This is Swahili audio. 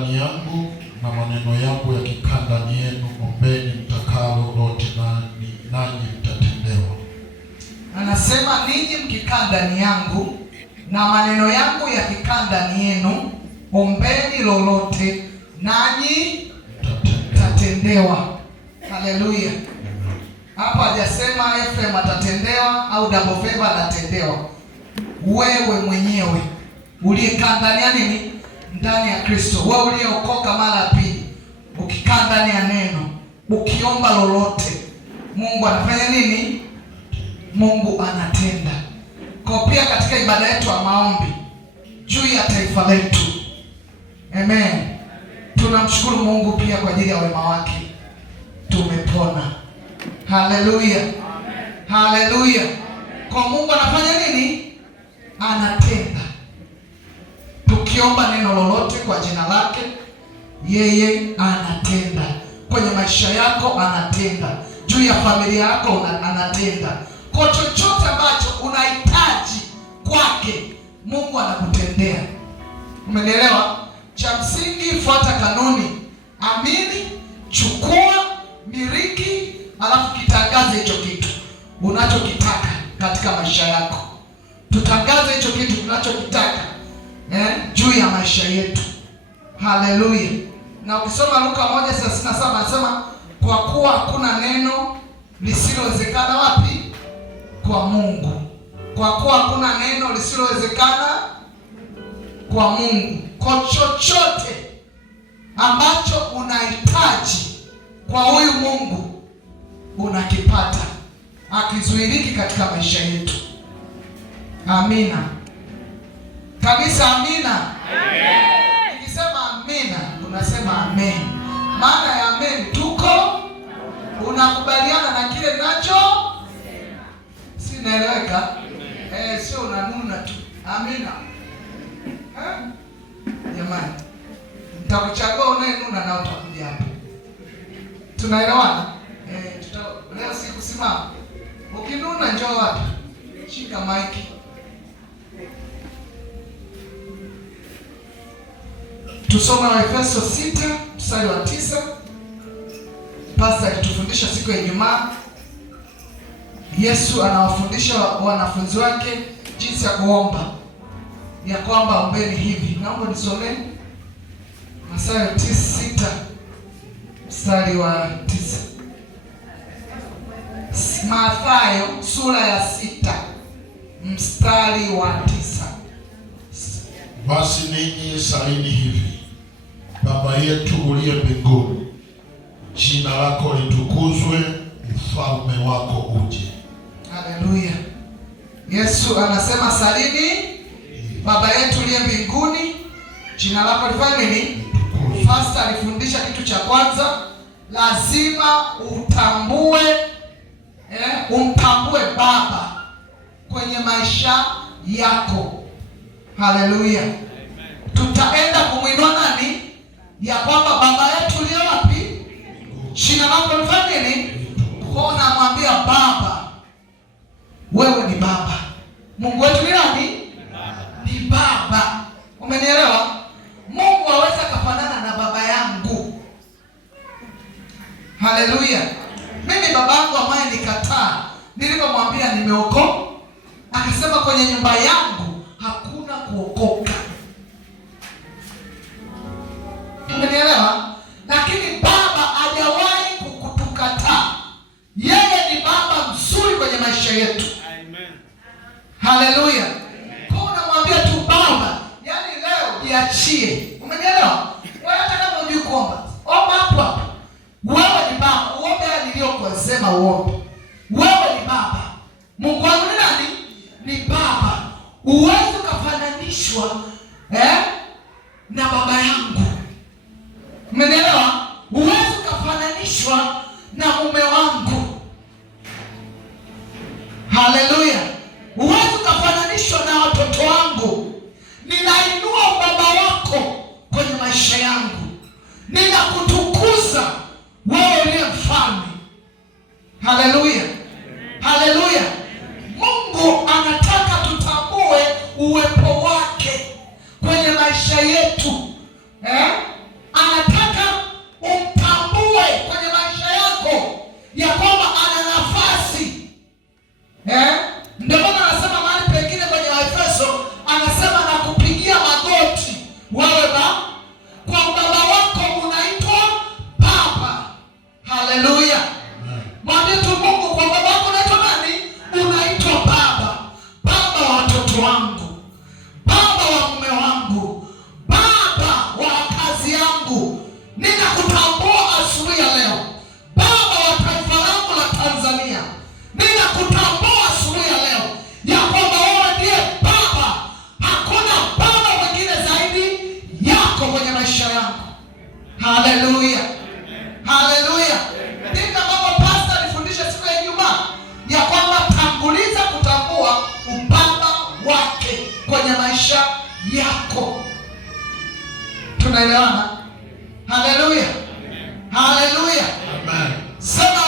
ndani yangu na maneno yangu yakikaa ndani yenu, ombeni mtakalo lote, nanyi mtatendewa. Anasema ninyi mkikaa ndani yangu na maneno yangu yakikaa ndani yenu, ombeni lolote, nanyi mtatendewa. Haleluya. Hapa hajasema Ephraim atatendewa au Double Favor atatendewa. Wewe mwenyewe uliyekaa ndani ya nini? Ndani ya Kristo. Wewe uliyeokoka mara ya pili, ukikaa ndani ya neno, ukiomba lolote, Mungu anafanya nini? Mungu anatenda. Kwa pia katika ibada yetu ya maombi juu ya taifa letu, amen, tunamshukuru Mungu pia kwa ajili ya wema wake tumepona. Haleluya, haleluya. Kwa Mungu anafanya nini? Anatenda. Tukiomba neno lolote kwa jina lake, yeye anatenda. Kwenye maisha yako anatenda, juu ya familia yako anatenda. Kwa chochote ambacho unahitaji kwake, Mungu anakutendea. Umenielewa? Cha msingi, fuata kanuni, amini, chukua, miliki, alafu kitangaze hicho kitu unachokitaka katika maisha yako. Tutangaze hicho kitu tunachokitaka juu ya maisha yetu. Haleluya. Na ukisoma Luka 1:37 anasema kwa kuwa hakuna neno lisilowezekana wapi? Kwa Mungu. Kwa kuwa hakuna neno lisilowezekana kwa Mungu. Kwa chochote ambacho unahitaji kwa huyu Mungu unakipata, akizuiliki katika maisha yetu. Amina kabisa, amina. Nikisema amina, unasema amen. Maana ya amen, tuko unakubaliana na kile ninacho. Si naeleweka? Sio unanuna tu. Amina. Jamani, nitakuchagua unayenuna na utakuja hapa. Tunaelewana? Leo sikusimama. Ukinuna njoo hapa. Shika maiki. Tusome Waefeso 6:9. Pastor alitufundisha siku ya Ijumaa. Yesu anawafundisha wanafunzi wake jinsi ya kuomba, ya kwamba ombeni hivi. Naomba nisomee Mathayo 6:9. Mathayo sura ya 6:9. Basi ninyi salini hivi: Baba yetu uliye mbinguni, jina lako litukuzwe, ufalme wako uje. Haleluya. Yesu anasema salini, Baba yetu uliye mbinguni, jina lako lifanye nini? First alifundisha kitu cha kwanza, lazima umtambue Baba kwenye maisha yako. Haleluya. Tutaenda kumwinua nani? Ya kwamba Baba yetu uliye wapi? Jina lako lifanye nini? Kwa namwambia Baba, wewe ni Baba. Mungu wetu ni nani? Ni Baba. Umenielewa? Mungu hawezi kufanana na baba yangu. Haleluya. Mimi baba yangu ambaye nikataa, nilipomwambia nimeokoka, akasema kwenye nyumba yangu hakuna kuokoka. Umenielewa? Lakini Baba hajawahi kukutukataa. Yeye ni Baba mzuri kwenye maisha yetu. Amen. Haleluya. Kwa unamwambia tu Baba, yani leo jiachie. Umenielewa? Wewe hata kama unajui kuomba, omba hapo hapo. Wewe ni Baba, uombe niliyokusema uombe. Wewe ni Baba. Mungu wangu ni nani? Ni Baba. Uweze kufananishwa na baba yangu. Umenielewa? Uweze kufananishwa na mume wangu. Haleluya. Uweze kufananishwa na watoto wangu. Ninainua baba wako kwenye maisha yangu. Ninakutukuza wewe uliye mfalme. Haleluya. Haleluya. Mungu anataka tutambue uwepo wake kwenye maisha yetu. Haleluya, haleluya. Ndivyo ambavyo pastor alifundisha siku ya Ijumaa, ya kwamba tanguliza kutambua ubaba wake kwenye maisha yako. Tunaelewana? Haleluya, haleluya. Amen. Sema